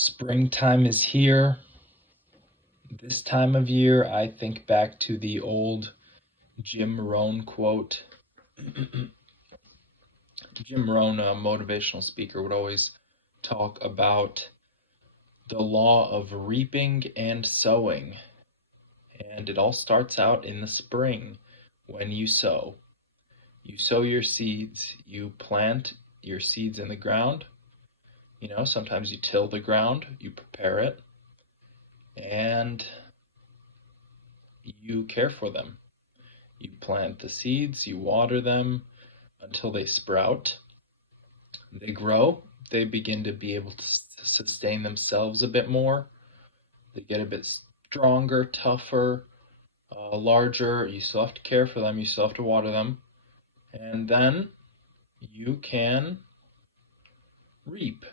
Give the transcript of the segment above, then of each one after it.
Springtime is here. This time of year, I think back to the old Jim Rohn quote. Jim Rohn, a motivational speaker, would always talk about the law of reaping and sowing. And it all starts out in the spring when you sow. You sow your seeds, you plant your seeds in the ground. Sometimes you till the ground, you prepare it, and you care for them. You plant the seeds, you water them until they sprout. They grow, they begin to be able to sustain themselves a bit more. They get a bit stronger, tougher, larger. You still have to care for them, you still have to water them. And then you can reap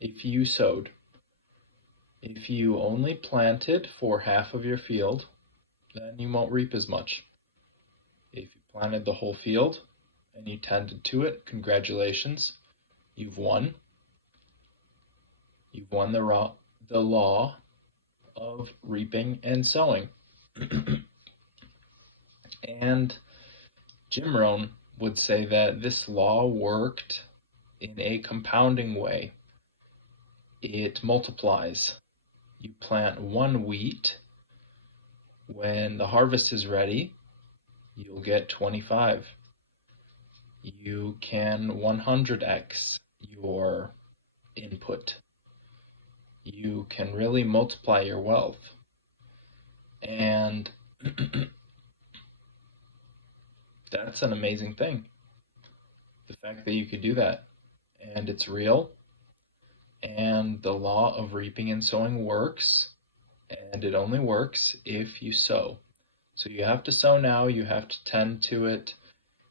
if you sowed. If you only planted for half of your field, then you won't reap as much. If you planted the whole field and you tended to it, congratulations, you've won. You've won the law of reaping and sowing. And Jim Rohn would say that this law worked in a compounding way. It multiplies. You plant one wheat. When the harvest is ready, you'll get 25. You can 100x your input. You can really multiply your wealth. And that's an amazing thing. The fact that you could do that. And it's real. And the law of reaping and sowing works. And it only works if you sow. So you have to sow now, you have to tend to it,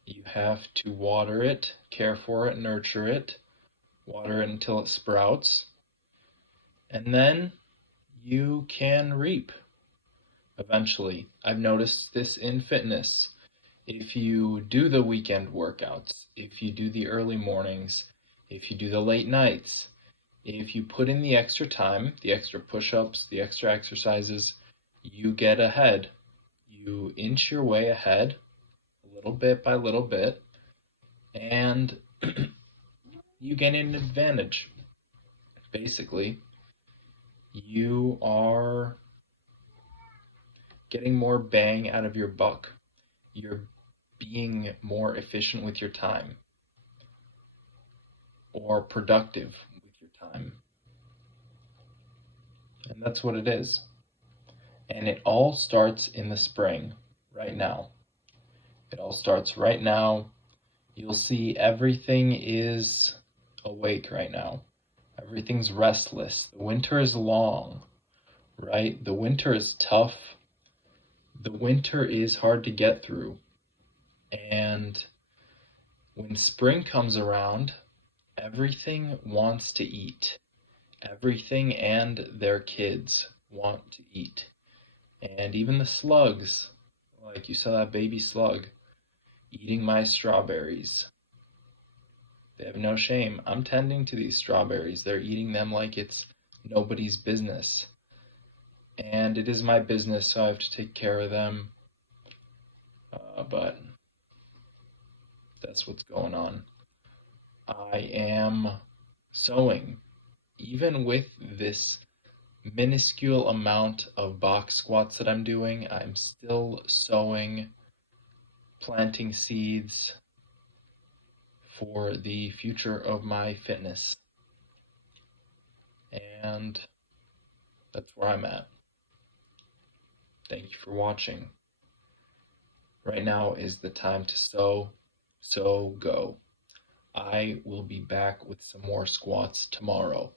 you have to water it, care for it, nurture it, water it until it sprouts, and then you can reap eventually. I've noticed this in fitness. If you do the weekend workouts, if you do the early mornings, if you do the late nights, if you put in the extra time, the extra push-ups, the extra exercises, you get ahead. You inch your way ahead, little bit by little bit, and you gain an advantage. Basically, you are getting more bang out of your buck. You're being more efficient with your time, or productive with your time. And that's what it is. And it all starts in the spring, right now. It all starts right now. You'll see everything is awake right now. Everything's restless. The winter is long, right? The winter is tough. The winter is hard to get through. And when spring comes around, everything wants to eat. Everything and their kids want to eat. And even the slugs, like you saw that baby slug eating my strawberries. They have no shame. I'm tending to these strawberries. They're eating them like it's nobody's business. And it is my business, so I have to take care of them. But that's what's going on. I am sowing. Even with this minuscule amount of box squats that I'm doing, I'm still sowing, planting seeds for the future of my fitness. And that's where I'm at. Thank you for watching. Right now is the time to sow, so go. I will be back with some more squats tomorrow.